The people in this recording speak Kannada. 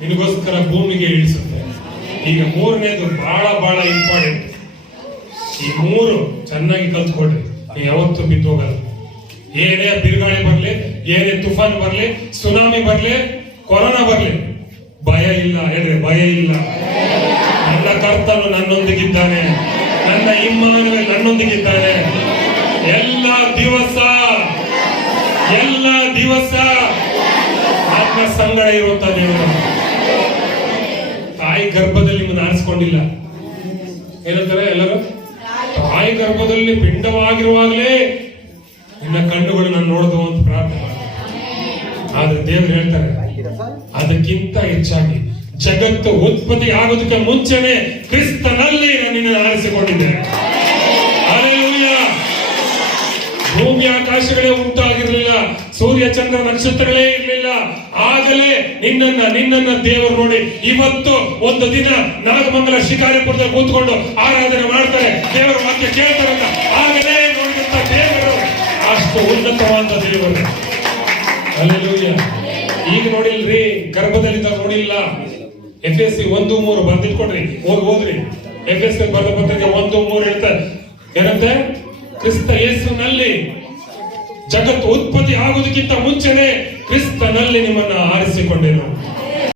ನಿನಗೋಸ್ಕರ ಭೂಮಿಗೆ ಇಳಿಸುತ್ತೆ. ಈಗ ಮೂರನೇದು ಬಹಳ ಬಹಳ ಇಂಪಾರ್ಟೆಂಟ್. ಈ ಮೂರು ಚೆನ್ನಾಗಿ ಕಲ್ತ್ಕೊಳ್ರಿ, ಯಾವತ್ತು ಬಿದ್ದೋಗಲ್ಲ. ಏನೇ ಬಿರುಗಾಳಿ ಬರ್ಲಿ, ಏನೇ ತುಫಾನ್ ಬರ್ಲಿ, ಸುನಾಮಿ ಬರ್ಲಿ, ಕೊರೋನಾ ಬರ್ಲಿ, ಭಯ ಇಲ್ಲ. ಹೇಳ್ರಿ, ಭಯ ಇಲ್ಲ. ನನ್ನ ಕರ್ತನು ನನ್ನೊಂದಿಗಿದ್ದಾನೆ, ನನ್ನ ಇಮ್ಮಾನುವೇಲ್ ನನ್ನೊಂದಿಗಿದ್ದಾನೆ. ಎಲ್ಲ ದಿವಸ ನನ್ನ ಸಂಗಡ ಇರುವಂತ ದೇವರು. ತಾಯಿ ಗರ್ಭದಲ್ಲಿ ನಿಮ್ಮನ್ನು ಆರಿಸಿಕೊಂಡಿಲ್ಲ. ಏನಂತಾರೆ ಎಲ್ಲರೂ? ತಾಯಿ ಗರ್ಭದಲ್ಲಿ ಪಿಂಡವಾಗಿರುವಾಗಲೇ ನಿನ್ನ ಕಣ್ಣುಗಳು ನಾನು ನೋಡಿದವು ಅಂತ ಪ್ರಾರ್ಥನೆ. ಆದ್ರೆ ದೇವರು ಹೇಳ್ತಾರೆ, ಅದಕ್ಕಿಂತ ಹೆಚ್ಚಾಗಿ ಜಗತ್ತು ಉತ್ಪತ್ತಿ ಆಗೋದಕ್ಕೆ ಮುಂಚೆನೆ ಕ್ರಿಸ್ತನಲ್ಲಿ ನಾನು ನಿನ್ನನ್ನು ಆರಿಸಿಕೊಂಡಿದ್ದೇನೆ. ಹಲ್ಲೆಲೂಯಾ. ಭೂಮಿ ಆಕಾಶಗಳೇ ಉಂಟಾಗಿರಲಿಲ್ಲ, ಸೂರ್ಯ ಚಂದ್ರ ನಕ್ಷತ್ರಗಳೇ ಇರಲಿಲ್ಲ. ಆಗಲೇ ನಿನ್ನನ್ನ ದೇವರು ನೋಡಿ ಇವತ್ತು ಒಂದು ದಿನ ನಾಗಮಂಗಲ ಶಿಕಾರಿಪುರದಲ್ಲಿ ಕೂತ್ಕೊಂಡು ಆರಾಧನೆ ಮಾಡ್ತಾರೆ, ದೇವರ ವಾಕ್ಯ ಕೇಳ್ತಾರಲ್ಲ, ಆಗಲೇ ನೋಡಿದಂತ ದೇವರು ಅಷ್ಟು ಉನ್ನತವಾದ ದೇವರು. ಹಲ್ಲೆಲೂಯಾ. ಈಗ ನೋಡಿಲ್ರಿ, ಗರ್ಭದಲ್ಲಿದ್ದ ನೋಡಿಲ್ಲ. ಎಫೆಸಿ 1:3 ಬರ್ದಿಟ್ಕೊಡ್ರಿ, ಓದ್ರಿ. ಎಫೆಸಿ ಬರೆದ ಪತ್ರಿಕೆ 1:3 ಹೇಳ್ತಾರೆ, ಏನಂತೆ? ಕ್ರಿಸ್ತ ಯೇಸುನಲ್ಲಿ ಜಗತ್ತು ಉತ್ಪತ್ತಿ ಆಗುವುದಕ್ಕಿಂತ ಮುಂಚೆನೆ ಕ್ರಿಸ್ತನಲ್ಲಿ ನಿಮ್ಮನ್ನ ಆರಿಸಿಕೊಂಡಿರು.